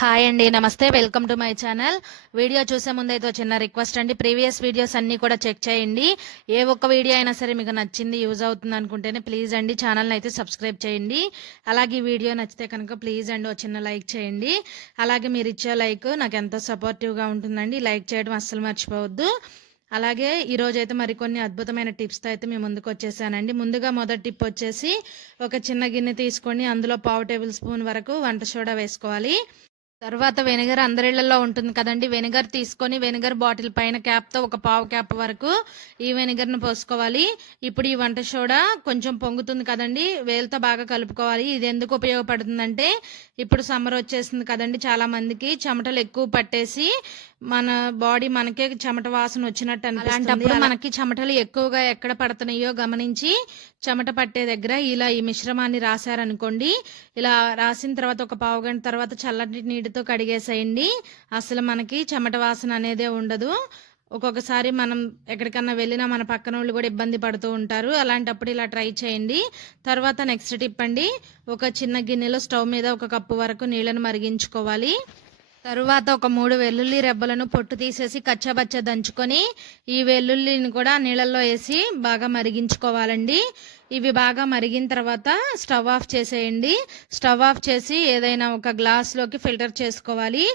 Hi అండి నమస్తే. Welcome to my channel video చూసే ముందు అయితే ఒక చిన్న రిక్వెస్ట్ అండి. ప్రీవియస్ వీడియోస్ అన్నీ కూడా చెక్ చేయండి. ఏ ఒక్క వీడియో అయినా సరే మీకు నచ్చింది యూజ్ అవుతుంది అనుకుంటేనే ప్లీజ్ అండి ఛానల్ని అయితే సబ్స్క్రైబ్ చేయండి. అలాగే ఈ వీడియో నచ్చితే కనుక ప్లీజ్ అండి ఒక చిన్న లైక్ చేయండి. అలాగే మీరు ఇచ్చే లైక్ నాకు ఎంతో సపోర్టివ్గా ఉంటుందండి. లైక్ చేయడం అస్సలు మర్చిపోవద్దు. అలాగే ఈరోజు అయితే మరికొన్ని అద్భుతమైన టిప్స్తో అయితే మేము ముందుకు వచ్చేసానండి. ముందుగా మొదటి టిప్ వచ్చేసి ఒక చిన్న గిన్నె తీసుకొని అందులో పావు టేబుల్ స్పూన్ వరకు వంట సోడా వేసుకోవాలి. తర్వాత వెనిగర్ అందరిళ్ళలో ఉంటుంది కదండి. వెనిగర్ తీసుకొని వెనిగర్ బాటిల్ పైన క్యాప్తో ఒక పావు క్యాప్ వరకు ఈ వెనిగర్ను పోసుకోవాలి. ఇప్పుడు ఈ వంట సోడా కొంచెం పొంగుతుంది కదండి. వేలతో బాగా కలుపుకోవాలి. ఇది ఎందుకు ఉపయోగపడుతుందంటే ఇప్పుడు సమ్మర్ వచ్చేసింది కదండి చాలామందికి. చెమటలు ఎక్కువ పట్టేసి మన బాడీ మనకే చెమట వాసన వచ్చినట్టు అలాంటప్పుడు మనకి చెమటలు ఎక్కువగా ఎక్కడ పడుతున్నాయో గమనించి చెమట పట్టే దగ్గర ఇలా ఈ మిశ్రమాన్ని రాశారనుకోండి. ఇలా రాసిన తర్వాత ఒక పావు గంట తర్వాత చల్లటి నీటితో కడిగేసేయండి. అసలు మనకి చెమట వాసన అనేదే ఉండదు. ఒక్కొక్కసారి మనం ఎక్కడికన్నా వెళ్ళినా మన పక్కన వాళ్ళు కూడా ఇబ్బంది పడుతూ ఉంటారు. అలాంటప్పుడు ఇలా ట్రై చేయండి. తర్వాత నెక్స్ట్ టిప్ అండి. ఒక చిన్న గిన్నెలో స్టవ్ మీద ఒక కప్పు వరకు నీళ్ళను మరిగించుకోవాలి. తరువాత ఒక మూడు వెల్లుల్లి రెబ్బలను పొట్టు తీసేసి కచ్చబచ్చ దంచుకొని ఈ వెల్లుల్లిని కూడా నీళ్ళల్లో వేసి బాగా మరిగించుకోవాలండి. ఇవి బాగా మరిగిన తర్వాత స్టవ్ ఆఫ్ చేసేయండి. స్టవ్ ఆఫ్ చేసి ఏదైనా ఒక గ్లాస్లోకి ఫిల్టర్ చేసుకోవాలి.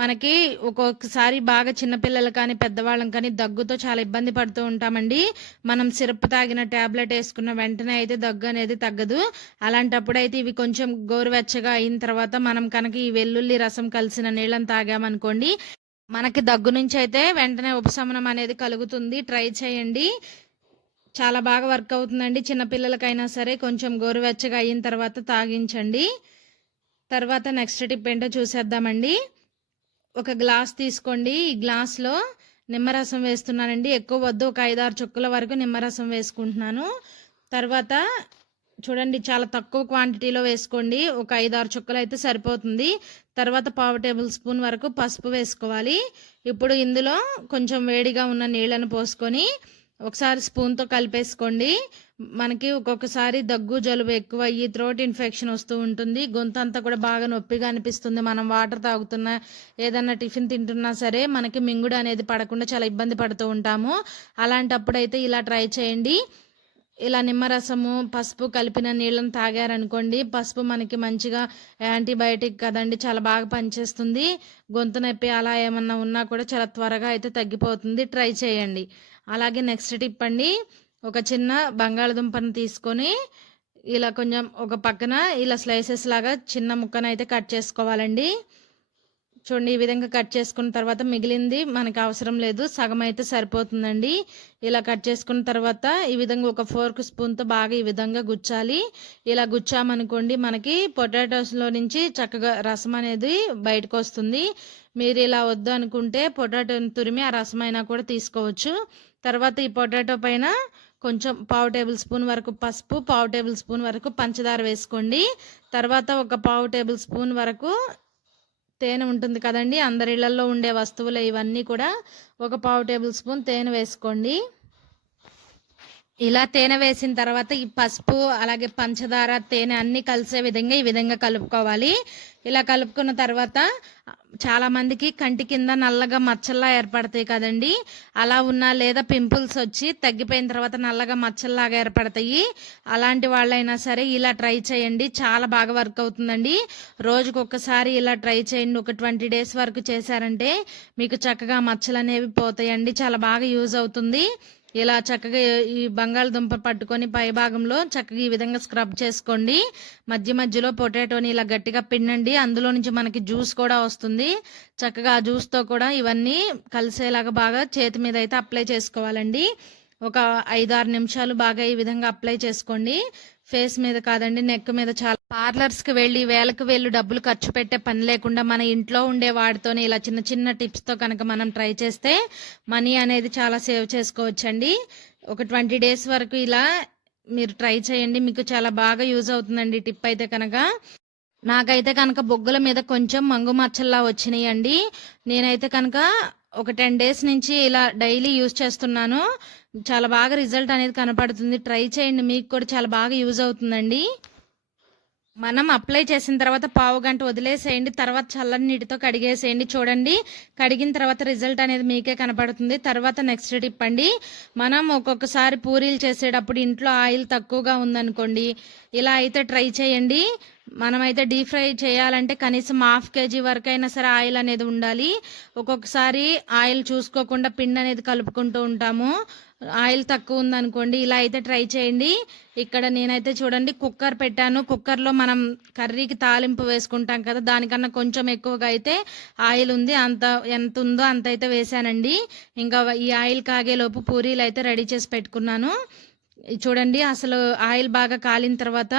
మనకి ఒక్కొక్కసారి బాగా చిన్నపిల్లలు కానీ పెద్దవాళ్ళం కానీ దగ్గుతో చాలా ఇబ్బంది పడుతూ ఉంటామండి. మనం సిరప్ తాగిన ట్యాబ్లెట్ వేసుకున్న వెంటనే అయితే దగ్గు అనేది తగ్గదు. అలాంటప్పుడు అయితే ఇవి కొంచెం గోరువెచ్చగా అయిన తర్వాత మనం కనుక ఈ వెల్లుల్లి రసం కలిసిన నీళ్ళని తాగామనుకోండి మనకి దగ్గు నుంచి అయితే వెంటనే ఉపశమనం అనేది కలుగుతుంది. ట్రై చేయండి. చాలా బాగా వర్క్ అవుతుందండి. చిన్నపిల్లలకైనా సరే కొంచెం గోరువెచ్చగా అయిన తర్వాత తాగించండి. తర్వాత నెక్స్ట్ టిప్ ఏంటో చూసేద్దామండి. ఒక గ్లాస్ తీసుకోండి. ఈ గ్లాస్లో నిమ్మరసం వేస్తున్నానండి. ఎక్కువ వద్దు. ఒక ఐదారు చుక్కల వరకు నిమ్మరసం వేసుకుంటున్నాను. తర్వాత చూడండి చాలా తక్కువ క్వాంటిటీలో వేసుకోండి. ఒక ఐదారు చుక్కలు అయితే సరిపోతుంది. తర్వాత పావు టేబుల్ స్పూన్ వరకు పసుపు వేసుకోవాలి. ఇప్పుడు ఇందులో కొంచెం వేడిగా ఉన్న నీళ్ళను పోసుకొని ఒకసారి స్పూన్తో కలిపేసుకోండి. మనకి ఒక్కొక్కసారి దగ్గు జలుబు ఎక్కువ అయ్యి థ్రోట్ ఇన్ఫెక్షన్ వస్తూ ఉంటుంది. గొంతంతా కూడా బాగా నొప్పిగా అనిపిస్తుంది. మనం వాటర్ తాగుతున్నా ఏదన్నా టిఫిన్ తింటున్నా సరే మనకి మింగుడు అనేది పడకుండా చాలా ఇబ్బంది పడుతూ ఉంటాము. అలాంటప్పుడైతే ఇలా ట్రై చేయండి. ఇలా నిమ్మరసము పసుపు కలిపిన నీళ్ళని తాగారనుకోండి. పసుపు మనకి మంచిగా యాంటీబయాటిక్ కదండి చాలా బాగా పనిచేస్తుంది. గొంతు నొప్పి అలా ఏమన్నా ఉన్నా కూడా చాలా త్వరగా అయితే తగ్గిపోతుంది. ట్రై చేయండి. అలాగే నెక్స్ట్ టిప్ అండి. ఒక చిన్న బంగాళదుంపను తీసుకొని ఇలా కొంచెం ఒక పక్కన ఇలా స్లైసెస్ లాగా చిన్న ముక్కనైతే అయితే కట్ చేసుకోవాలండి. చూడండి ఈ విధంగా కట్ చేసుకున్న తర్వాత మిగిలింది మనకి అవసరం లేదు. సగం అయితే సరిపోతుందండి. ఇలా కట్ చేసుకున్న తర్వాత ఈ విధంగా ఒక ఫోర్క్ స్పూన్తో బాగా ఈ విధంగా గుచ్చాలి. ఇలా గుచ్చామనుకోండి మనకి పొటాటోస్లో నుంచి చక్కగా రసం అనేది బయటకు వస్తుంది. మీరు ఇలా వద్దు అనుకుంటే పొటాటోని తురిమి ఆ రసం అయినా కూడా తీసుకోవచ్చు. తర్వాత ఈ పొటాటో పైన కొంచెం పావు టేబుల్ స్పూన్ వరకు పసుపు పావు టేబుల్ స్పూన్ వరకు పంచదార వేసుకోండి. తర్వాత ఒక పావు టేబుల్ స్పూన్ వరకు తేనె ఉంటుంది కదండి అందరి ఇళ్ళలో ఉండే వస్తువులు ఇవన్నీ కూడా ఒక పావు టేబుల్ స్పూన్ తేనె వేసుకోండి. ఇలా తేనె వేసిన తర్వాత ఈ పసుపు అలాగే పంచదార తేనె అన్ని కలిసే విధంగా ఈ విధంగా కలుపుకోవాలి. ఇలా కలుపుకున్న తర్వాత చాలా మందికి కంటి కింద నల్లగా మచ్చల్లా ఏర్పడతాయి కదండి. అలా ఉన్నా లేదా పింపుల్స్ వచ్చి తగ్గిపోయిన తర్వాత నల్లగా మచ్చల్లాగా ఏర్పడతాయి. అలాంటి వాళ్ళైనా సరే ఇలా ట్రై చేయండి. చాలా బాగా వర్క్ అవుతుందండి. రోజుకు ఒక్కసారి ఇలా ట్రై చేయండి. ఒక ట్వంటీ డేస్ వరకు చేశారంటే మీకు చక్కగా మచ్చలు అనేవి పోతాయండి. చాలా బాగా యూజ్ అవుతుంది. ఇలా చక్కగా ఈ బంగాళదుంప పట్టుకొని పై భాగంలో చక్కగా ఈ విధంగా స్క్రబ్ చేసుకోండి. మధ్య మధ్యలో పొటాటోని ఇలా గట్టిగా పిండండి. అందులో నుంచి మనకి జ్యూస్ కూడా వస్తుంది. చక్కగా ఆ జ్యూస్తో కూడా ఇవన్నీ కలిసేలాగా బాగా చేతి మీద అయితే అప్లై చేసుకోవాలండి. ఒక ఐదు ఆరు నిమిషాలు బాగా ఈ విధంగా అప్లై చేసుకోండి. ఫేస్ మీద కాదండి నెక్ మీద చాలా పార్లర్స్కి వెళ్ళి వేలకు వేలు డబ్బులు ఖర్చు పెట్టే పని లేకుండా మన ఇంట్లో ఉండే వాటితోనే ఇలా చిన్న చిన్న టిప్స్తో కనుక మనం ట్రై చేస్తే మనీ అనేది చాలా సేవ్ చేసుకోవచ్చండి. ఒక ట్వంటీ డేస్ వరకు ఇలా మీరు ట్రై చేయండి. మీకు చాలా బాగా యూజ్ అవుతుందండి టిప్ అయితే కనుక. నాకైతే కనుక బొగ్గుల మీద కొంచెం మంగు మచ్చల్లా వచ్చినాయండి. నేనైతే కనుక ఒక టెన్ డేస్ నుంచి ఇలా డైలీ యూజ్ చేస్తున్నాను. చాలా బాగా రిజల్ట్ అనేది కనపడుతుంది. ట్రై చేయండి. మీకు కూడా చాలా బాగా యూజ్ అవుతుందండి. మనం అప్లై చేసిన తర్వాత పావు గంట వదిలేసేయండి తర్వాత చల్లని నీటితో కడిగేసేయండి. చూడండి కడిగిన తర్వాత రిజల్ట్ అనేది మీకే కనపడుతుంది. తర్వాత నెక్స్ట్ టిప్ అండి మనం ఒక్కొక్కసారి పూరీలు చేసేటప్పుడు ఇంట్లో ఆయిల్ తక్కువగా ఉందనుకోండి ఇలా అయితే ట్రై చేయండి. మనమైతే డీప్ ఫ్రై చేయాలంటే కనీసం హాఫ్ కేజీ వరకు అయినా సరే ఆయిల్ అనేది ఉండాలి. ఒక్కొక్కసారి ఆయిల్ చూసుకోకుండా పిండి అనేది కలుపుకుంటూ ఉంటాము. ఆయిల్ తక్కువ ఉందనుకోండి ఇలా అయితే ట్రై చేయండి. ఇక్కడ నేనైతే చూడండి కుక్కర్ పెట్టాను. కుక్కర్లో మనం కర్రీకి తాలింపు వేసుకుంటాం కదా దానికన్నా కొంచెం ఎక్కువగా అయితే ఆయిల్ ఉంది. అంత ఎంత ఉందో అంత అయితే వేసానండి. ఇంకా ఈ ఆయిల్ కాగేలోపు పూరీలు అయితే రెడీ చేసి పెట్టుకున్నాను. చూడండి అసలు ఆయిల్ బాగా కాలిన తర్వాత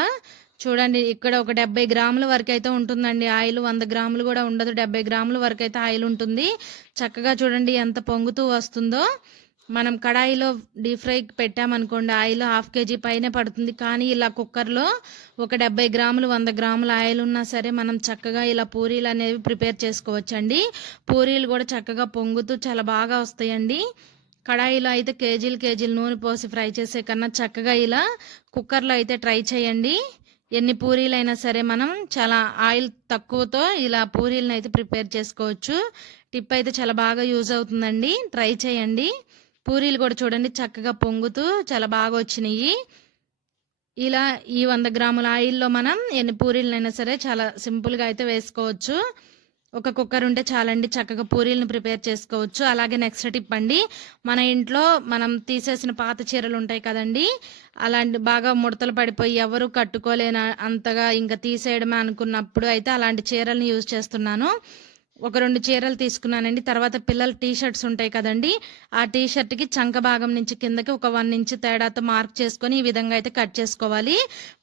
చూడండి ఇక్కడ ఒక డెబ్బై గ్రాముల వరకు అయితే ఉంటుందండి ఆయిల్. వంద గ్రాములు కూడా ఉండదు డెబ్బై గ్రాముల వరకు అయితే ఆయిల్ ఉంటుంది. చక్కగా చూడండి ఎంత పొంగుతూ వస్తుందో. మనం కడాయిలో డీప్ ఫ్రై పెట్టామనుకోండి ఆయిల్ హాఫ్ కేజీ పైనే పడుతుంది. కానీ ఇలా కుక్కర్లో ఒక డెబ్బై గ్రాములు వంద గ్రాముల ఆయిల్ ఉన్నా సరే మనం చక్కగా ఇలా పూరీలు అనేవి ప్రిపేర్ చేసుకోవచ్చండి. పూరీలు కూడా చక్కగా పొంగుతూ చాలా బాగా వస్తాయండి. కడాయిలో అయితే కేజీలు కేజీలు నూనె పోసి ఫ్రై చేసే కన్నా చక్కగా ఇలా కుక్కర్లో అయితే ట్రై చేయండి. ఎన్ని పూరీలైనా సరే మనం చాలా ఆయిల్ తక్కువతో ఇలా పూరీలను అయితే ప్రిపేర్ చేసుకోవచ్చు. టిప్ అయితే చాలా బాగా యూజ్ అవుతుందండి. ట్రై చేయండి. పూరీలు కూడా చూడండి చక్కగా పొంగుతూ చాలా బాగా వచ్చినాయి. ఇలా ఈ వంద గ్రాముల ఆయిల్లో మనం ఎన్ని పూరీలనైనా సరే చాలా సింపుల్గా అయితే వేసుకోవచ్చు. ఒక కుక్కర్ ఉంటే చాలండి చక్కగా పూరీలను ప్రిపేర్ చేసుకోవచ్చు. అలాగే నెక్స్ట్ టిప్ అండి మన ఇంట్లో మనం తీసేసిన పాత చీరలు ఉంటాయి కదండి అలాంటి బాగా ముడతలు పడిపోయి ఎవరు కట్టుకోలేన అంతగా ఇంకా తీసేయడమే అనుకున్నప్పుడు అయితే అలాంటి చీరలను యూజ్ చేస్తున్నాను. ఒక రెండు చీరలు తీసుకున్నానండి. తర్వాత పిల్లల టీ షర్ట్స్ ఉంటాయి కదండి. ఆ టీ షర్ట్కి చంక భాగం నుంచి కిందకి ఒక వన్ ఇంచ్ తేడాతో మార్క్ చేసుకొని ఈ విధంగా అయితే కట్ చేసుకోవాలి.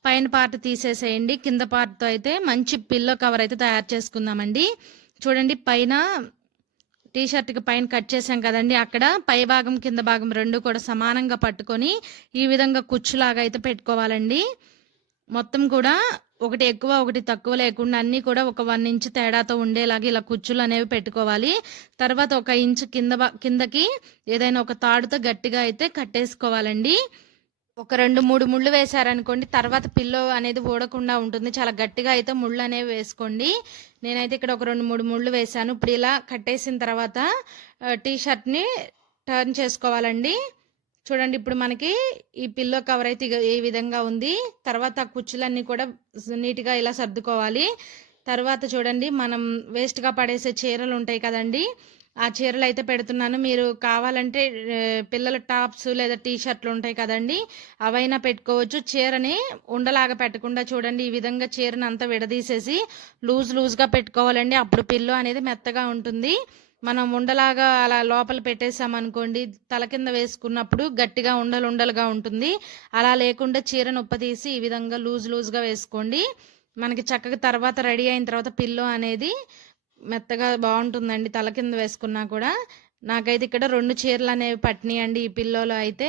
పైన పార్ట్ తీసేసేయండి. కింద పార్ట్తో అయితే మంచి పిల్లో కవర్ అయితే తయారు చేసుకుందామండి. చూడండి పైన టీ షర్ట్కి పైన కట్ చేసాం కదండి. అక్కడ పై భాగం కింద భాగం రెండు కూడా సమానంగా పట్టుకొని ఈ విధంగా కుచ్చులాగా అయితే పెట్టుకోవాలండి. మొత్తం కూడా ఒకటి ఎక్కువ ఒకటి తక్కువ లేకుండా అన్నీ కూడా ఒక వన్ ఇంచ్ తేడాతో ఉండేలాగా ఇలా కుచ్చులు అనేవి పెట్టుకోవాలి. తర్వాత ఒక ఇంచ్ కింద కిందకి ఏదైనా ఒక తాడుతో గట్టిగా అయితే కట్టేసుకోవాలండి. ఒక రెండు మూడు ముళ్ళు వేశారనుకోండి తర్వాత పిల్లో అనేది ఊడకుండా ఉంటుంది. చాలా గట్టిగా అయితే ముళ్ళు అనేవి వేసుకోండి. నేనైతే ఇక్కడ ఒక రెండు మూడు ముళ్ళు వేశాను. ఇప్పుడు ఇలా కట్టేసిన తర్వాత టీ షర్ట్ని టర్న్ చేసుకోవాలండి. చూడండి ఇప్పుడు మనకి ఈ పిల్లో కవర్ అయితే ఏ విధంగా ఉంది. తర్వాత ఆ కుచ్చులన్నీ కూడా నీట్గా ఇలా సర్దుకోవాలి. తర్వాత చూడండి మనం వేస్ట్గా పడేసే చీరలు ఉంటాయి కదండి. ఆ చీరలు అయితే పెడుతున్నాను. మీరు కావాలంటే పిల్లల టాప్స్ లేదా టీ షర్ట్లు ఉంటాయి కదండి అవైనా పెట్టుకోవచ్చు. చీరని ఉండలాగా పెట్టకుండా చూడండి ఈ విధంగా చీరని అంతా విడదీసేసి లూజ్ లూజ్గా పెట్టుకోవాలండి. అప్పుడు పిల్లో అనేది మెత్తగా ఉంటుంది. మనం ఉండలాగా అలా లోపల పెట్టేసామనుకోండి తల కింద వేసుకున్నప్పుడు గట్టిగా ఉండలు ఉండలుగా ఉంటుంది. అలా లేకుండా చీరను ఉప్పతీసి ఈ విధంగా లూజ్ లూజ్గా వేసుకోండి. మనకి చక్కగా తర్వాత రెడీ అయిన తర్వాత పిల్లో అనేది మెత్తగా బాగుంటుందండి తల కింద వేసుకున్నా కూడా. నాకైతే ఇక్కడ రెండు చీరలు అనేవి పట్టినాయండి ఈ పిల్లోలో అయితే.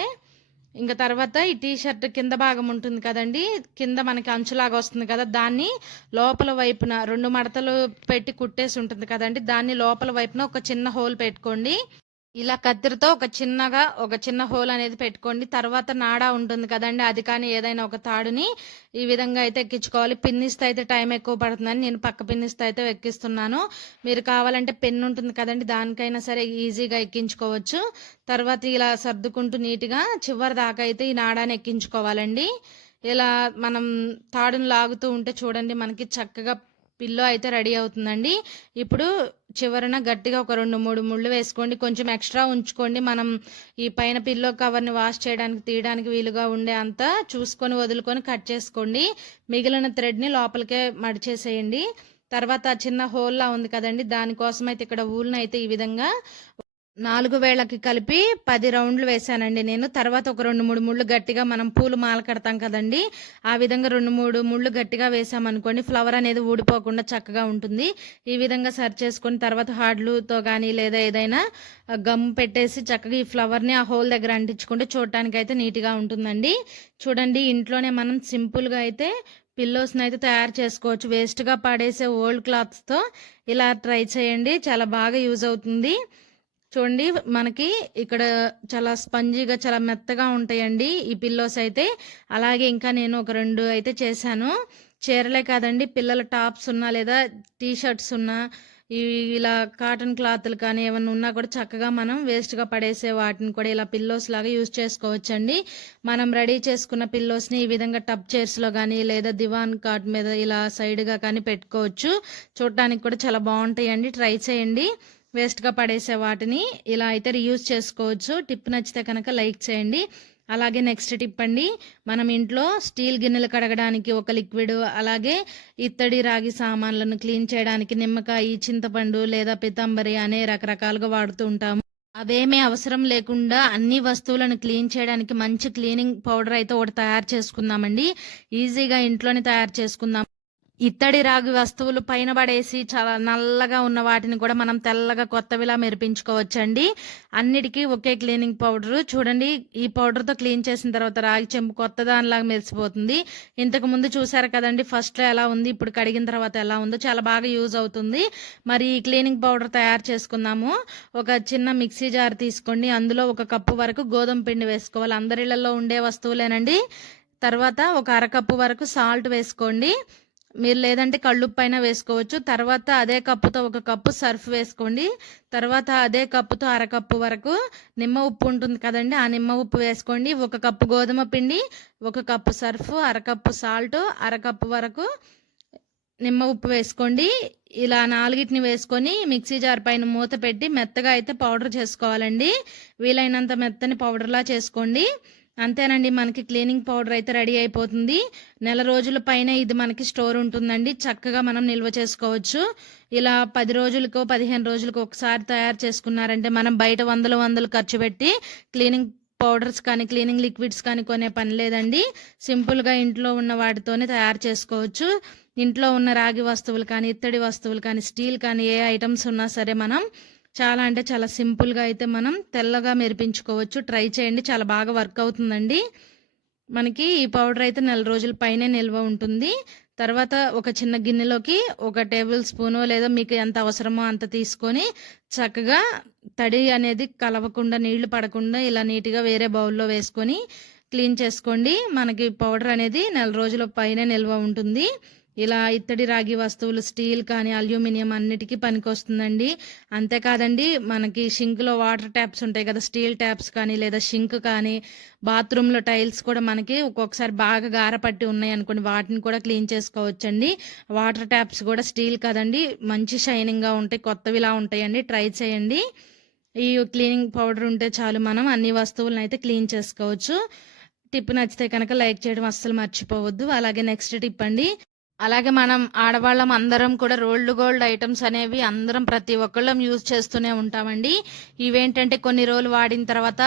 ఇంకా తర్వాత ఈ టీ షర్ట్ కింద భాగం ఉంటుంది కదండి. కింద మనకి అంచులాగా వస్తుంది కదా. దాన్ని లోపల వైపున రెండు మడతలు పెట్టి కుట్టేసి ఉంటుంది కదండి. దాన్ని లోపల వైపున ఒక చిన్న హోల్ పెట్టుకోండి. ఇలా కత్తిరితో ఒక చిన్నగా ఒక చిన్న హోల్ అనేది పెట్టుకోండి. తర్వాత నాడా ఉంటుంది కదండి అది కానీ ఏదైనా ఒక తాడుని ఈ విధంగా అయితే ఎక్కించుకోవాలి. పిన్నిస్తే అయితే టైం ఎక్కువ పడుతుందని నేను పక్క పిన్నిస్తే అయితే ఎక్కిస్తున్నాను. మీరు కావాలంటే పెన్ ఉంటుంది కదండి దానికైనా సరే ఈజీగా ఎక్కించుకోవచ్చు. తర్వాత ఇలా సర్దుకుంటూ నీట్గా చివరి దాకా అయితే ఈ నాడాన్ని ఎక్కించుకోవాలండి. ఇలా మనం తాడును లాగుతూ ఉంటే చూడండి మనకి చక్కగా పిల్లో అయితే రెడీ అవుతుందండి. ఇప్పుడు చివరన గట్టిగా ఒక రెండు మూడు ముళ్ళు వేసుకోండి. కొంచెం ఎక్స్ట్రా ఉంచుకోండి. మనం ఈ పైన పిల్లో కవర్ని వాష్ చేయడానికి తీయడానికి వీలుగా ఉండే అంత చూసుకొని వదులుకొని కట్ చేసుకోండి. మిగిలిన థ్రెడ్ని లోపలికే మడిచేసేయండి. తర్వాత చిన్న హోల్లా ఉంది కదండి. దానికోసం అయితే ఇక్కడ ఊళ్ళని అయితే ఈ విధంగా నాలుగు వేళకి కలిపి పది రౌండ్లు వేసానండి నేను. తర్వాత ఒక రెండు మూడు ముళ్ళు గట్టిగా మనం పూలు మాల కడతాం కదండి ఆ విధంగా రెండు మూడు ముళ్ళు గట్టిగా వేసామనుకోండి ఫ్లవర్ అనేది ఊడిపోకుండా చక్కగా ఉంటుంది. ఈ విధంగా సర్చ్ చేసుకొని తర్వాత హార్డ్లుతో కానీ లేదా ఏదైనా గమ్ పెట్టేసి చక్కగా ఈ ఫ్లవర్ని ఆ హోల్ దగ్గర అంటించుకుంటే చూడటానికి అయితే నీట్గా ఉంటుందండి. చూడండి ఇంట్లోనే మనం సింపుల్గా అయితే పిల్లోస్ని అయితే తయారు చేసుకోవచ్చు. వేస్ట్గా పడేసే ఓల్డ్ క్లాత్స్తో ఇలా ట్రై చేయండి. చాలా బాగా యూజ్ అవుతుంది. చూడండి మనకి ఇక్కడ చాలా స్పంజీగా చాలా మెత్తగా ఉంటాయండి ఈ పిల్లోస్ అయితే. అలాగే ఇంకా నేను ఒక రెండు అయితే చేశాను. చీరలే కాదండి పిల్లల టాప్స్ ఉన్నా లేదా టీ షర్ట్స్ ఉన్నా ఇలా కాటన్ క్లాత్లు కానీ ఏమన్నా ఉన్నా కూడా చక్కగా మనం వేస్ట్గా పడేసే వాటిని కూడా ఇలా పిల్లోస్ లాగా యూజ్ చేసుకోవచ్చండి. మనం రెడీ చేసుకున్న పిల్లోస్ని ఈ విధంగా టబ్ చైర్స్లో కానీ లేదా దివాన్ కాట్ మీద ఇలా సైడ్గా కానీ పెట్టుకోవచ్చు. చూడటానికి కూడా చాలా బాగుంటాయండి. ట్రై చేయండి. వేస్ట్గా పడేసే వాటిని ఇలా అయితే రీయూజ్ చేసుకోవచ్చు. టిప్ నచ్చితే కనుక లైక్ చేయండి. అలాగే నెక్స్ట్ టిప్ అండి మనం ఇంట్లో స్టీల్ గిన్నెలు కడగడానికి ఒక లిక్విడ్ అలాగే ఇత్తడి రాగి సామాన్లను క్లీన్ చేయడానికి నిమ్మకాయ చింతపండు లేదా పితాంబరి అనే రకరకాలుగా వాడుతూ ఉంటాము. అవేమీ అవసరం లేకుండా అన్ని వస్తువులను క్లీన్ చేయడానికి మంచి క్లీనింగ్ పౌడర్ అయితే ఒకటి తయారు చేసుకుందామండి. ఈజీగా ఇంట్లోనే తయారు చేసుకుందాం. ఇత్తడి రాగి వస్తువులు పైన పడేసి చాలా నల్లగా ఉన్న వాటిని కూడా మనం తెల్లగా కొత్తవిలా మెరిపించుకోవచ్చండి. అన్నిటికీ ఒకే క్లీనింగ్ పౌడర్. చూడండి ఈ పౌడర్తో క్లీన్ చేసిన తర్వాత రాగి చెంపు కొత్త దానిలాగా మెరిసిపోతుంది. ఇంతకు ముందు చూసారు కదండి ఫస్ట్లో ఎలా ఉంది ఇప్పుడు కడిగిన తర్వాత ఎలా ఉందో చాలా బాగా యూజ్ అవుతుంది. మరి ఈ క్లీనింగ్ పౌడర్ తయారు చేసుకుందాము. ఒక చిన్న మిక్సీ జార్ తీసుకోండి. అందులో ఒక కప్పు వరకు గోధుమ పిండి వేసుకోవాలి. అందరిళ్ళలో ఉండే వస్తువులేనండి. తర్వాత ఒక అరకప్పు వరకు సాల్ట్ వేసుకోండి. మీరు లేదంటే కళ్ళుప్పు పైన వేసుకోవచ్చు. తర్వాత అదే కప్పుతో ఒక కప్పు సర్ఫ్ వేసుకోండి. తర్వాత అదే కప్పుతో అరకప్పు వరకు నిమ్మ ఉప్పు ఉంటుంది కదండి ఆ నిమ్మ ఉప్పు వేసుకోండి. ఒక కప్పు గోధుమ పిండి ఒక కప్పు సర్ఫ్ అరకప్పు సాల్ట్ అరకప్పు వరకు నిమ్మ ఉప్పు వేసుకోండి. ఇలా నాలుగిటిని వేసుకొని మిక్సీ జార్ పైన మూత పెట్టి మెత్తగా అయితే పౌడర్ చేసుకోవాలండి. వీలైనంత మెత్తని పౌడర్లా చేసుకోండి. అంతేనండి మనకి క్లీనింగ్ పౌడర్ అయితే రెడీ అయిపోతుంది. నెల రోజుల పైన ఇది మనకి స్టోర్ ఉంటుందండి. చక్కగా మనం నిల్వ చేసుకోవచ్చు. ఇలా పది రోజులకో పదిహేను రోజులకో ఒకసారి తయారు చేసుకున్నారంటే మనం బయట వందలు వందలు ఖర్చు పెట్టి క్లీనింగ్ పౌడర్స్ కానీ క్లీనింగ్ లిక్విడ్స్ కానీ కొనే పని లేదండి. సింపుల్గా ఇంట్లో ఉన్న వాటితోనే తయారు చేసుకోవచ్చు. ఇంట్లో ఉన్న రాగి వస్తువులు కానీ ఇత్తడి వస్తువులు కానీ స్టీల్ కానీ ఏ ఐటమ్స్ ఉన్నా సరే మనం చాలా అంటే చాలా సింపుల్గా అయితే మనం తెల్లగా మెరిపించుకోవచ్చు. ట్రై చేయండి. చాలా బాగా వర్క్ అవుతుందండి. మనకి ఈ పౌడర్ అయితే నెల రోజుల పైనే నిల్వ ఉంటుంది. తర్వాత ఒక చిన్న గిన్నెలోకి ఒక టేబుల్ స్పూను లేదా మీకు ఎంత అవసరమో అంత తీసుకొని చక్కగా తడి అనేది కలవకుండా నీళ్ళు పడకుండా ఇలా నీట్గా వేరే బౌల్లో వేసుకొని క్లీన్ చేసుకోండి. మనకి పౌడర్ అనేది నెల రోజుల పైన నిల్వ ఉంటుంది. ఇలా ఇత్తడి రాగి వస్తువులు స్టీల్ కానీ అల్యూమినియం అన్నిటికీ పనికొస్తుందండి. అంతేకాదండి మనకి షింక్లో వాటర్ ట్యాప్స్ ఉంటాయి కదా స్టీల్ ట్యాప్స్ కానీ లేదా షింక్ కానీ బాత్రూంలో టైల్స్ కూడా మనకి ఒక్కొక్కసారి బాగా గారపట్టి ఉన్నాయి అనుకోండి వాటిని కూడా క్లీన్ చేసుకోవచ్చండి. వాటర్ ట్యాప్స్ కూడా స్టీల్ కదండి మంచి షైనింగ్గా ఉంటాయి కొత్తవిలా ఉంటాయండి ట్రై చేయండి. ఈ క్లీనింగ్ పౌడర్ ఉంటే చాలు మనం అన్ని వస్తువులను అయితే క్లీన్ చేసుకోవచ్చు. టిప్ నచ్చితే కనుక లైక్ చేయడం అస్సలు మర్చిపోవద్దు. అలాగే నెక్స్ట్ టిప్ అండి అలాగే మనం ఆడవాళ్ళం అందరం కూడా రోల్డ్ గోల్డ్ ఐటమ్స్ అనేవి అందరం ప్రతి ఒక్కళ్ళం యూజ్ చేస్తూనే ఉంటామండి. ఇవేంటంటే కొన్ని రోజులు వాడిన తర్వాత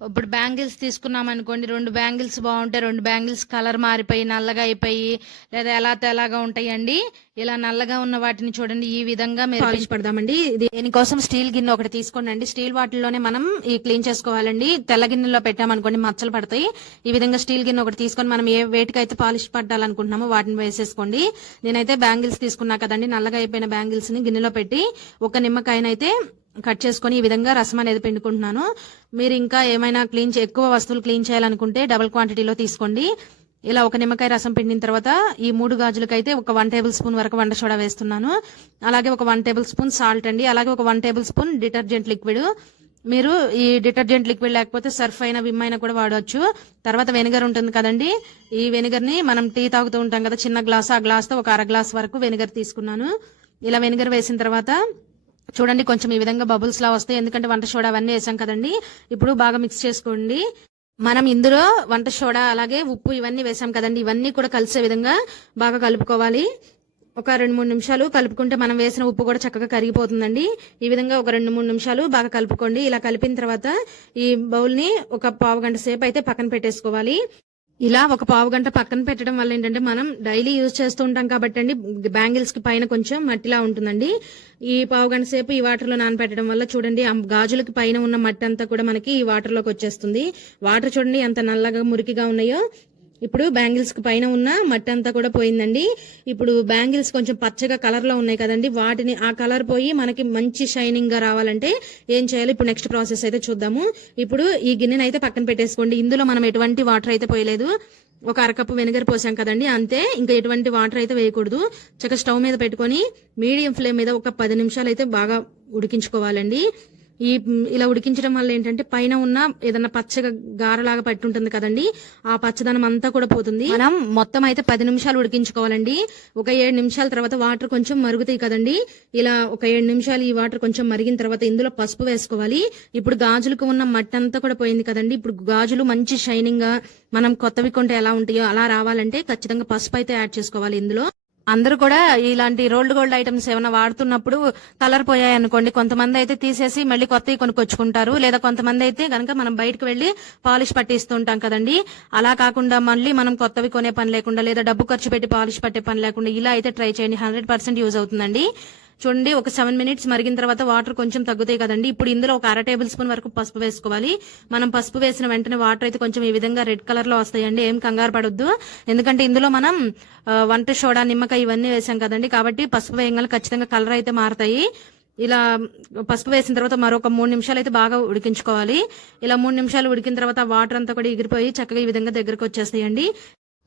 ఇప్పుడు బ్యాంగిల్స్ తీసుకున్నాం అనుకోండి రెండు బ్యాంగిల్స్ బాగుంటాయి రెండు బ్యాంగిల్స్ కలర్ మారిపోయి నల్లగా అయిపోయి లేదా ఎలా తెలాగా ఉంటాయండి ఇలా నల్లగా ఉన్న వాటిని చూడండి ఈ విధంగా పాలిష్ పడదామండి. దీనికోసం? స్టీల్ గిన్నె ఒకటి తీసుకోండి అండి స్టీల్ వాటిల్లోనే మనం ఈ క్లీన్ చేసుకోవాలండి. తెల్ల గిన్నెలో పెట్టామనుకోండి మచ్చలు పడతాయి. ఈ విధంగా స్టీల్ గిన్నె ఒకటి తీసుకొని మనం ఏ వేటికైతే పాలిష్ పట్టాలనుకుంటున్నామో వాటిని వేసేసుకోండి. నేనైతే బ్యాంగిల్స్ తీసుకున్నా కదండి నల్లగా అయిపోయిన బ్యాంగిల్స్ని గిన్నెలో పెట్టి ఒక నిమ్మకాయనైతే కట్ చేసుకొని ఈ విధంగా రసం అనేది పిండుకుంటున్నాను. మీరు ఇంకా ఏమైనా క్లీన్ ఎక్కువ వస్తువులు క్లీన్ చేయాలనుకుంటే డబుల్ క్వాంటిటీలో తీసుకోండి. ఇలా ఒక నిమ్మకాయ రసం పిండిన తర్వాత ఈ మూడు గాజులకైతే ఒక వన్ టేబుల్ స్పూన్ వరకు వంట సోడా వేస్తున్నాను. అలాగే ఒక వన్ టేబుల్ స్పూన్ సాల్ట్ అండి. అలాగే ఒక one tablespoon detergent liquid. మీరు ఈ డిటర్జెంట్ లిక్విడ్ లేకపోతే సర్ఫ్ అయినా విమ్ అయినా కూడా వాడవచ్చు తర్వాత వెనిగర్ ఉంటుంది కదండి. ఈ వెనిగర్ని మనం టీ తాగుతూ ఉంటాం కదా చిన్న గ్లాస్ ఆ గ్లాస్తో ఒక అర గ్లాస్ వరకు వెనిగర్ తీసుకున్నాను. ఇలా వెనిగర్ వేసిన తర్వాత చూడండి కొంచెం ఈ విధంగా బబుల్స్ లా వస్తాయి. ఎందుకంటే వంట సోడా అవన్నీ వేసాం కదండి. ఇప్పుడు బాగా మిక్స్ చేసుకోండి. మనం ఇందులో వంట సోడా అలాగే ఉప్పు ఇవన్నీ వేసాం కదండి. ఇవన్నీ కూడా కలిసే విధంగా బాగా కలుపుకోవాలి. ఒక రెండు మూడు నిమిషాలు కలుపుకుంటే మనం వేసిన ఉప్పు కూడా చక్కగా కరిగిపోతుందండి. ఈ విధంగా ఒక రెండు మూడు నిమిషాలు బాగా కలుపుకోండి. ఇలా కలిపిన తర్వాత ఈ బౌల్ని ఒక పావు గంట సేపు అయితే పక్కన పెట్టేసుకోవాలి. ఇలా ఒక పావు గంట పక్కన పెట్టడం వల్ల ఏంటంటే మనం డైలీ యూజ్ చేస్తూ ఉంటాం కాబట్టి అండి బ్యాంగిల్స్కి పైన కొంచెం మట్టిలా ఉంటుందండి. ఈ పావు గంట సేపు ఈ వాటర్లో నానబెట్టడం వల్ల చూడండి ఆ గాజులకి పైన ఉన్న మట్టి అంతా కూడా మనకి ఈ వాటర్లోకి వచ్చేస్తుంది. వాటర్ చూడండి ఎంత నల్లగా మురికిగా ఉన్నాయో ఇప్పుడు బ్యాంగిల్స్కి పైన ఉన్న మట్టి అంతా కూడా పోయిందండి. ఇప్పుడు బ్యాంగిల్స్ కొంచెం పచ్చగా కలర్లో ఉన్నాయి కదండి. వాటిని ఆ కలర్ పోయి మనకి మంచి షైనింగ్గా రావాలంటే ఏం చేయాలి? ఇప్పుడు నెక్స్ట్ ప్రాసెస్ అయితే చూద్దాము. ఇప్పుడు ఈ గిన్నెని అయితే పక్కన పెట్టేసుకోండి. ఇందులో మనం ఎటువంటి వాటర్ అయితే పోయలేదు. ఒక అరకప్పు వెనిగర్ పోసాం కదండి. అంతే. ఇంకా ఎటువంటి వాటర్ అయితే వేయకూడదు. చక్కగా స్టవ్ మీద పెట్టుకొని మీడియం ఫ్లేమ్ మీద ఒక పది నిమిషాలు అయితే బాగా ఉడికించుకోవాలండి. ఈ ఇలా ఉడికించడం వల్ల ఏంటంటే పైన ఉన్న ఏదన్నా పచ్చగా గారలాగా పట్టి ఉంటుంది కదండి ఆ పచ్చదనం అంతా కూడా పోతుంది. మనం మొత్తం అయితే పది నిమిషాలు ఉడికించుకోవాలండి. ఒక ఏడు నిమిషాల తర్వాత వాటర్ కొంచెం మరుగుతాయి కదండి. ఇలా ఒక ఏడు నిమిషాలు ఈ వాటర్ కొంచెం మరిగిన తర్వాత ఇందులో పసుపు వేసుకోవాలి. ఇప్పుడు గాజులకు ఉన్న మట్టి అంతా కూడా పోయింది కదండి. ఇప్పుడు గాజులు మంచి షైనింగ్గా మనం కొత్తవి కొంటే ఎలా ఉంటాయో అలా రావాలంటే ఖచ్చితంగా పసుపు అయితే యాడ్ చేసుకోవాలి ఇందులో. అందరూ కూడా ఇలాంటి రోల్డ్ గోల్డ్ ఐటమ్స్ ఏమైనా వాడుతున్నప్పుడు కలర్ పోయాయి అనుకోండి. కొంతమంది అయితే తీసేసి మళ్ళీ కొత్తవి కొనుక్కొచ్చుకుంటారు. లేదా కొంతమంది అయితే కనుక మనం బయటకు వెళ్ళి పాలిష్ పట్టిస్తూ ఉంటాం కదండి. అలా కాకుండా మళ్ళీ మనం కొత్తవి కొనే పని లేకుండా లేదా డబ్బు ఖర్చు పెట్టి పాలిష్ పట్టే పని లేకుండా ఇలా అయితే ట్రై చేయండి. హండ్రెడ్ పర్సెంట్ యూజ్ అవుతుందండి. చూడండి ఒక సెవెన్ మినిట్స్ మరిగిన తర్వాత వాటర్ కొంచెం తగ్గుతాయి కదండి. ఇప్పుడు ఇందులో ఒక అర టేబుల్ స్పూన్ వరకు పసుపు వేసుకోవాలి. మనం పసుపు వేసిన వెంటనే వాటర్ అయితే కొంచెం ఈ విధంగా రెడ్ కలర్లో వస్తాయండి. ఏం కంగారు పడొద్దు. ఎందుకంటే ఇందులో మనం వంట సోడా నిమ్మకాయ ఇవన్నీ వేసాం కదండి. కాబట్టి పసుపు వేయగల ఖచ్చితంగా కలర్ అయితే మారుతాయి. ఇలా పసుపు వేసిన తర్వాత మరొక మూడు నిమిషాలు అయితే బాగా ఉడికించుకోవాలి. ఇలా మూడు నిమిషాలు ఉడికిన తర్వాత వాటర్ అంతా కూడా ఎగిరిపోయి చక్కగా ఈ విధంగా దగ్గరకు వచ్చేస్తాయండి.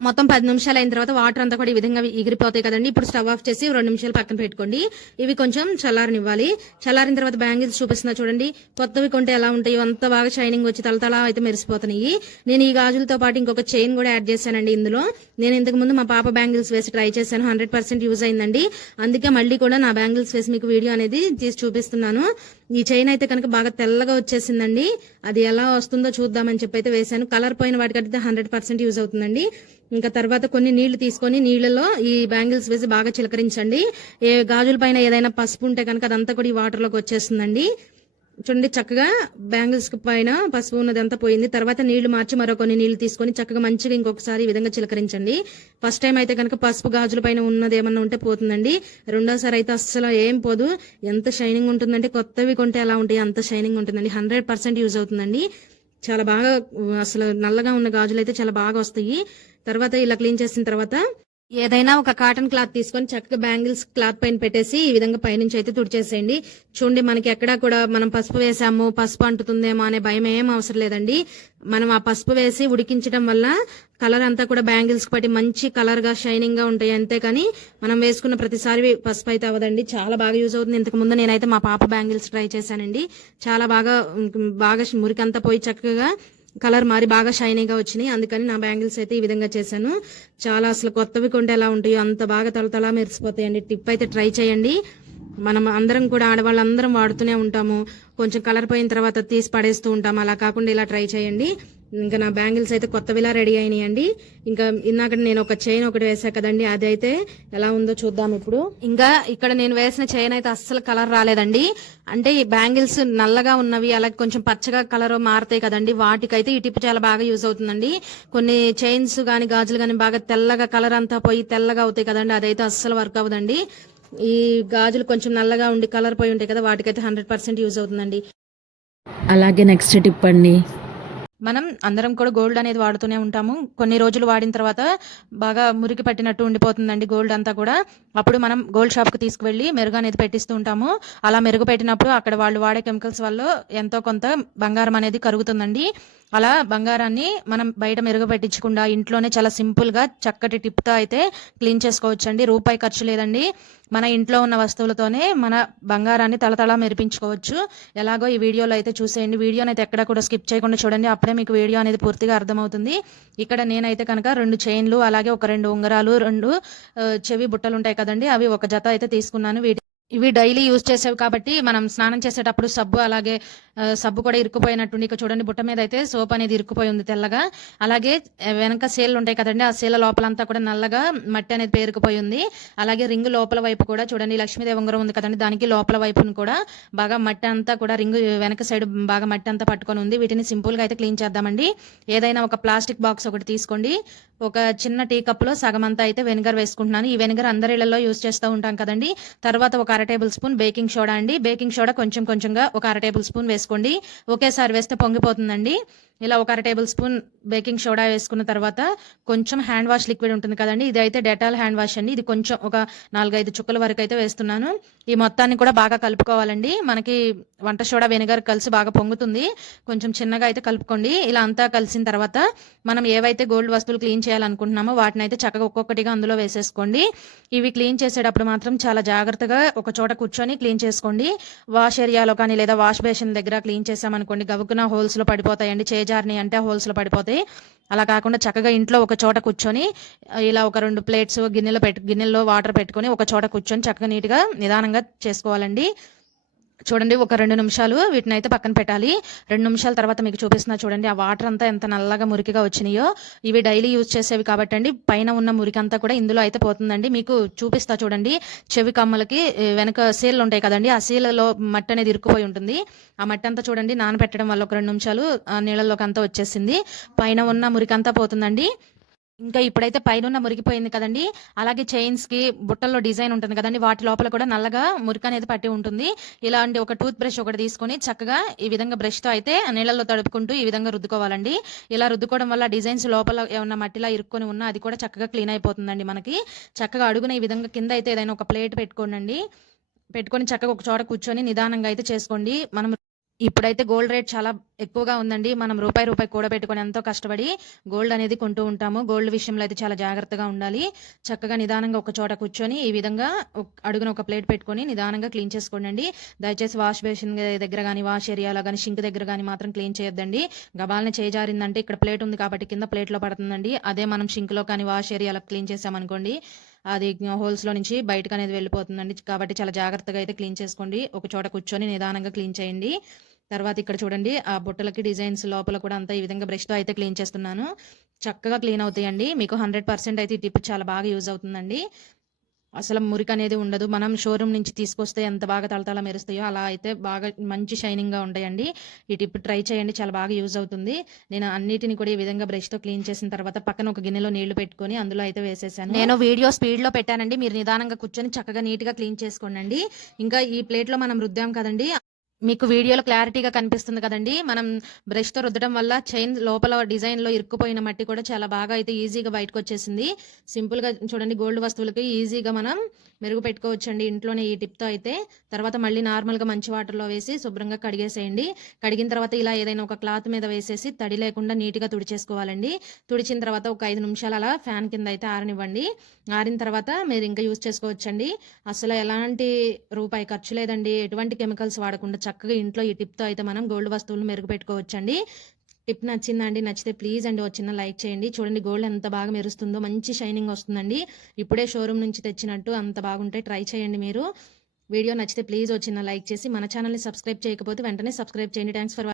మొత్తం పది నిమిషాలు అయిన తర్వాత వాటర్ అంతా కూడా ఈ విధంగా ఎగిరిపోతాయి కదండి. ఇప్పుడు స్టవ్ ఆఫ్ చేసి రెండు నిమిషాలు పక్కన పెట్టుకోండి. ఇవి కొంచెం చల్లారనివ్వాలి. చల్లారిన తర్వాత బ్యాంగిల్స్ చూపిస్తున్నా చూడండి. కొత్తవి కొంటే ఎలా ఉంటాయి అంత బాగా షైనింగ్ వచ్చి తలతలా అయితే మెరిసిపోతున్నాయి. నేను ఈ గాజులతో పాటు ఇంకొక చైన్ కూడా యాడ్ చేశానండి ఇందులో. నేను ఇంతకు ముందు మా పాప బ్యాంగిల్స్ వేసి ట్రై చేశాను. హండ్రెడ్ పర్సెంట్ యూజ్ అయిందండి. అందుకే మళ్ళీ కూడా నా బ్యాంగిల్స్ వేసి మీకు వీడియో అనేది తీసి చూపిస్తున్నాను. ఈ చైన్ అయితే కనుక బాగా తెల్లగా వచ్చేసిందండి. అది ఎలా వస్తుందో చూద్దామని చెప్పి అయితే వేశాను. కలర్ పోయిన వాటికైతే హండ్రెడ్ పర్సెంట్ యూజ్ అవుతుందండి. ఇంకా తర్వాత కొన్ని నీళ్ళు తీసుకొని నీళ్ళలో ఈ బ్యాంగిల్స్ వేసి బాగా చిలకరించండి. ఏ గాజుల పైన ఏదైనా పసుపు ఉంటే కనుక అదంతా కూడా ఈ వాటర్లోకి వచ్చేస్తుందండి. చూడండి చక్కగా బ్యాంగిల్స్ పైన పసుపు ఉన్నది అంతా పోయింది. తర్వాత నీళ్ళు మార్చి మరో కొన్ని నీళ్ళు తీసుకొని చక్కగా మంచిగా ఇంకొకసారి ఈ విధంగా చిలకరించండి. ఫస్ట్ టైం అయితే కనుక పసుపు గాజుల పైన ఉన్నది ఏమన్నా ఉంటే పోతుందండి. రెండోసారి అయితే అస్సలు ఏం పోదు. ఎంత షైనింగ్ ఉంటుందంటే కొత్తవి కొంటే ఎలా ఉంటాయి అంత షైనింగ్ ఉంటుందండి. హండ్రెడ్ పర్సెంట్ యూజ్ అవుతుందండి. చాలా బాగా అసలు నల్లగా ఉన్న గాజులు అయితే చాలా బాగా వస్తాయి. తర్వాత ఇలా క్లీన్ చేసిన తర్వాత ఏదైనా ఒక కాటన్ క్లాత్ తీసుకొని చక్కగా బ్యాంగిల్స్ క్లాత్ పైన పెట్టేసి ఈ విధంగా పైనుంచి అయితే తుడిచేసేయండి. చూడండి మనకి ఎక్కడా కూడా మనం పసుపు వేసాము పసుపు అంటుతుందేమో అనే భయం ఏం అవసరం లేదండి. మనం ఆ పసుపు వేసి ఉడికించడం వల్ల కలర్ అంతా కూడా బ్యాంగిల్స్ పట్టి మంచి కలర్గా షైనింగ్గా ఉంటాయి అంతేకాని మనం వేసుకున్న ప్రతిసారి పసుపు అయితే అవ్వదండి. చాలా బాగా యూజ్ అవుతుంది. ఇంతకు ముందు నేనైతే మా పాప బ్యాంగిల్స్ ట్రై చేశానండి. చాలా బాగా బాగా మురికంతా పోయి చక్కగా కలర్ మారి బాగా షైనీగా వచ్చినాయి. అందుకని నా బ్యాంగిల్స్ అయితే ఈ విధంగా చేశాను. చాలా అసలు కొత్తవి కొంటే ఎలా ఉంటాయో అంత బాగా తలతలా మెరిసిపోతాయండి. టిప్ అయితే ట్రై చేయండి. మనం అందరం కూడా ఆడవాళ్ళందరం వాడుతూనే ఉంటాము. కొంచెం కలర్ పోయిన తర్వాత తీసి పడేస్తూ ఉంటాము. అలా కాకుండా ఇలా ట్రై చేయండి. ఇంకా నా బ్యాంగిల్స్ అయితే కొత్తవిలా రెడీ అయినాయండి. ఇంకా ఇందాక నేను ఒక చైన్ ఒకటి వేసా కదండి అది అయితే ఎలా ఉందో చూద్దాం ఇప్పుడు. ఇంకా ఇక్కడ నేను వేసిన చైన్ అయితే అస్సలు కలర్ రాలేదండి. అంటే ఈ బ్యాంగిల్స్ నల్లగా ఉన్నవి అలాగే కొంచెం పచ్చగా కలర్ మారుతాయి కదండి. వాటికైతే ఈ టిప్ చాలా బాగా యూజ్ అవుతుందండి. కొన్ని చైన్స్ గాని గాజులు గాని బాగా తెల్లగా కలర్ అంతా పోయి తెల్లగా అవుతాయి కదండి. అదైతే అస్సలు వర్క్ అవ్వదండి. ఈ గాజులు కొంచెం నల్లగా ఉండి కలర్ పోయి ఉంటాయి కదా వాటికైతే హండ్రెడ్ పర్సెంట్ యూజ్ అవుతుందండి. అలాగే నెక్స్ట్ టిప్ అండి. మనం అందరం కూడా గోల్డ్ అనేది వాడుతూనే ఉంటాము. కొన్ని రోజులు వాడిన తర్వాత బాగా మురికి పట్టినట్టు ఉండిపోతుందండి గోల్డ్ అంతా కూడా. అప్పుడు మనం గోల్డ్ షాప్కి తీసుకువెళ్ళి మెరుగు అనేది పెట్టిస్తూ ఉంటాము. అలా మెరుగు పెట్టినప్పుడు అక్కడ వాళ్ళు వాడే కెమికల్స్ వల్ల ఎంతో కొంత బంగారం అనేది కరుగుతుందండి. అలా బంగారాన్ని మనం బయట మెరుగుపెట్టించకుండా ఇంట్లోనే చాలా సింపుల్గా చక్కటి టిప్తో అయితే క్లీన్ చేసుకోవచ్చండి. రూపాయి ఖర్చు లేదండి. మన ఇంట్లో ఉన్న వస్తువులతోనే మన బంగారాన్ని తలతలా మెరిపించుకోవచ్చు. ఎలాగో ఈ వీడియోలో అయితే చూసేయండి. వీడియోని అయితే ఎక్కడ కూడా స్కిప్ చేయకుండా చూడండి. అప్పుడే మీకు వీడియో అనేది పూర్తిగా అర్థమవుతుంది. ఇక్కడ నేనైతే కనుక రెండు చైన్లు అలాగే ఒక రెండు ఉంగరాలు రెండు చెవి బుట్టలు ఉంటాయి కదండి. అవి ఒక జత అయితే తీసుకున్నాను. వీటి ఇవి డైలీ యూజ్ చేసేవి కాబట్టి మనం స్నానం చేసేటప్పుడు సబ్బు అలాగే సబ్బు కూడా ఇరుక్కుపోయినట్టుండి ఇక చూడండి బుట్ట మీద అయితే సోప్ అనేది ఇరుక్కుపోయి ఉంది తెల్లగా. అలాగే వెనక సేల్లు ఉంటాయి కదండి ఆ సేల లోపలంతా కూడా నల్లగా మట్టి అనేది పేరుకుపోయి ఉంది. అలాగే రింగు లోపల వైపు కూడా చూడండి లక్ష్మీదేవి ఉంగరం ఉంది కదండి దానికి లోపల వైపును కూడా బాగా మట్టి అంతా కూడా రింగు వెనక సైడ్ బాగా మట్టి అంతా పట్టుకొని ఉంది. వీటిని సింపుల్గా అయితే క్లీన్ చేద్దామండి. ఏదైనా ఒక ప్లాస్టిక్ బాక్స్ ఒకటి తీసుకోండి. ఒక చిన్న టీ కప్లో సగం అంతా అయితే వెనిగర్ వేసుకుంటున్నాను. ఈ వెనిగర్ అందరి ఇళ్ళలో యూజ్ చేస్తూ ఉంటాం కదండి. తర్వాత ఒక అర టేబుల్ స్పూన్ బేకింగ్ సోడా అండి. బేకింగ్ సోడా కొంచెం కొంచెంగా ఒక అర టేబుల్ స్పూన్ వేసుకోండి. ఒకేసారి వేస్తే పొంగిపోతుందండి. ఇలా ఒక అర టేబుల్ స్పూన్ బేకింగ్ సోడా వేసుకున్న తర్వాత కొంచెం హ్యాండ్ వాష్ లిక్విడ్ ఉంటుంది కదండి ఇది అయితే డెటాల్ హ్యాండ్ వాష్ అండి. ఇది కొంచెం ఒక నాలుగైదు చుక్కల వరకు అయితే వేస్తున్నాను. ఈ మొత్తాన్ని కూడా బాగా కలుపుకోవాలండి. మనకి వంట సోడా వెనిగర్ కలిసి బాగా పొంగుతుంది. కొంచెం చిన్నగా అయితే కలుపుకోండి. ఇలా అంతా కలిసిన తర్వాత మనం ఏవైతే గోల్డ్ వస్తువులు క్లీన్ చేయాలనుకుంటున్నామో వాటిని అయితే చక్కగా ఒక్కొక్కటిగా అందులో వేసేసుకోండి. ఇవి క్లీన్ చేసేటప్పుడు మాత్రం చాలా జాగ్రత్తగా ఒక చోట కూర్చొని క్లీన్ చేసుకోండి. వాష్ ఏరియాలో కానీ లేదా వాష్ బేసిన్ దగ్గర క్లీన్ చేసామనుకోండి గబుకున హోల్స్లో పడిపోతాయండి చే జారినాయి అంటే హోల్స్లో పడిపోతాయి. అలా కాకుండా చక్కగా ఇంట్లో ఒక చోట కూర్చొని ఇలా ఒక రెండు ప్లేట్స్ గిన్నెలో పెట్టు గిన్నెల్లో వాటర్ పెట్టుకొని ఒక చోట కూర్చొని చక్కగా నీట్గా నిదానంగా చేసుకోవాలండి. చూడండి ఒక రెండు నిమిషాలు వీటిని అయితే పక్కన పెట్టాలి. రెండు నిమిషాల తర్వాత మీకు చూపిస్తున్నా చూడండి ఆ వాటర్ అంతా ఎంత నల్లగా మురికిగా వచ్చినాయో. ఇవి డైలీ యూజ్ చేసేవి కాబట్టి అండి పైన ఉన్న మురికి అంతా కూడా ఇందులో అయితే పోతుందండి. మీకు చూపిస్తా చూడండి చెవి కమ్మలకి వెనక సీళ్ళు ఉంటాయి కదండి ఆ సీలలో మట్టి అనేది ఇరుక్కుపోయి ఉంటుంది. ఆ మట్టి అంతా చూడండి నానబెట్టడం వల్ల ఒక రెండు నిమిషాలు నీళ్ళలోకి అంతా వచ్చేసింది. పైన ఉన్న మురికి అంతా పోతుందండి. ఇంకా ఇప్పుడైతే పైన మురిగిపోయింది కదండి. అలాగే చైన్స్కి బుట్టల్లో డిజైన్ ఉంటుంది కదండి. వాటి లోపల కూడా నల్లగా మురికి అనేది పట్టి ఉంటుంది. ఇలాంటి ఒక టూత్ బ్రష్ ఒకటి తీసుకొని చక్కగా ఈ విధంగా బ్రష్తో అయితే నీళ్ళలో తడుపుకుంటూ ఈ విధంగా రుద్దుకోవాలండి. ఇలా రుద్దుకోవడం వల్ల డిజైన్స్ లోపల ఏమన్నా మట్టిలా ఇరుక్కొని ఉన్నా అది కూడా చక్కగా క్లీన్ అయిపోతుందండి మనకి. చక్కగా అడుగున ఈ విధంగా కింద అయితే ఏదైనా ఒక ప్లేట్ పెట్టుకోండి పెట్టుకొని చక్కగా ఒక చోట కూర్చొని నిదానంగా అయితే చేసుకోండి. మనం ఇప్పుడైతే గోల్డ్ రేట్ చాలా ఎక్కువగా ఉందండి. మనం రూపాయి రూపాయి కూడబెట్టుకొని ఎంతో కష్టపడి గోల్డ్ అనేది కొంటూ ఉంటాము. గోల్డ్ విషయంలో అయితే చాలా జాగ్రత్తగా ఉండాలి. చక్కగా నిదానంగా ఒక చోట కూర్చొని ఈ విధంగా ఒక- అడుగున ఒక ప్లేట్ పెట్టుకొని నిదానంగా క్లీన్ చేసుకోండి దయచేసి వాష్ బేసిన్ దగ్గర కానీ వాష్ ఏరియాలో కానీ షింక్ దగ్గర కానీ మాత్రం క్లీన్ చేయొద్దండి. గబాలని చేజారిందంటే ఇక్కడ ప్లేట్ ఉంది కాబట్టి కింద ప్లేట్లో పడుతుందండి. అదే మనం షింక్లో కానీ వాష్ ఏరియాలో క్లీన్ చేసామనుకోండి అది హోల్స్లో నుంచి బయటకు అనేది వెళ్ళిపోతుందండి. కాబట్టి చాలా జాగ్రత్తగా అయితే క్లీన్ చేసుకోండి. ఒక చోట కూర్చొని నిదానంగా క్లీన్ చేయండి. తర్వాత ఇక్కడ చూడండి ఆ బుట్టలకి డిజైన్స్ లోపల కూడా అంతా ఈ విధంగా బ్రష్తో అయితే క్లీన్ చేస్తున్నాను. చక్కగా క్లీన్ అవుతాయండి. మీకు హండ్రెడ్ పర్సెంట్ అయితే ఈ టిప్ చాలా బాగా యూజ్ అవుతుందండి. అసలు మురికి అనేది ఉండదు. మనం షోరూమ్ నుంచి తీసుకొస్తే ఎంత బాగా తలతల మెరుస్తాయో అలా అయితే బాగా మంచి షైనింగ్గా ఉంటాయండి. ఈ టిప్ ట్రై చేయండి. చాలా బాగా యూజ్ అవుతుంది. నేను అన్నిటిని కూడా ఈ విధంగా బ్రష్తో క్లీన్ చేసిన తర్వాత పక్కన ఒక గిన్నెలో నీళ్ళు పెట్టుకొని అందులో అయితే వేసేసాను. నేను వీడియో స్పీడ్లో పెట్టానండి. మీరు నిదానంగా కూర్చొని చక్కగా నీట్గా క్లీన్ చేసుకోండి ఇంకా ఈ ప్లేట్లో మనం రుద్దాం కదండి. మీకు వీడియోలో క్లారిటీగా కనిపిస్తుంది కదండి. మనం బ్రష్తో రుద్దడం వల్ల చైన్ లోపల డిజైన్లో ఇరుక్కుపోయిన మట్టి కూడా చాలా బాగా అయితే ఈజీగా బయటకు వచ్చేసింది. సింపుల్గా చూడండి గోల్డ్ వస్తువులకి ఈజీగా మనం మెరుగు పెట్టుకోవచ్చండి ఇంట్లోనే ఈ టిప్తో అయితే. తర్వాత మళ్ళీ నార్మల్గా మంచి వాటర్లో వేసి శుభ్రంగా కడిగేసేయండి. కడిగిన తర్వాత ఇలా ఏదైనా ఒక క్లాత్ మీద వేసేసి తడి లేకుండా నీట్గా తుడిచేసుకోవాలండి. తుడిచిన తర్వాత ఒక ఐదు నిమిషాలు అలా ఫ్యాన్ కింద అయితే ఆరనివ్వండి. ఆరిన తర్వాత మీరు ఇంకా యూజ్ చేసుకోవచ్చండి. అసలు ఎలాంటి రూపాయి ఖర్చు లేదండి. ఎటువంటి కెమికల్స్ వాడకుండా చక్కగా ఇంట్లో ఈ టిప్తో అయితే మనం గోల్డ్ వస్తువులు మెరుగు పెట్టుకోవచ్చండి టిప్ నచ్చిందండి నచ్చితే ప్లీజ్ అండి వచ్చిన లైక్ చేయండి. చూడండి గోల్డ్ ఎంత బాగా మెరుస్తుందో మంచి షైనింగ్ వస్తుందండి. ఇప్పుడే షోరూమ్ నుంచి తెచ్చినట్టు అంత బాగుంటే ట్రై చేయండి మీరు. వీడియో నచ్చితే ప్లీజ్ వచ్చిన లైక్ చేసి మన ఛానల్ని సబ్స్క్రైబ్ చేయకపోతే వెంటనే సబ్స్క్రైబ్ చేయండి. Thanks for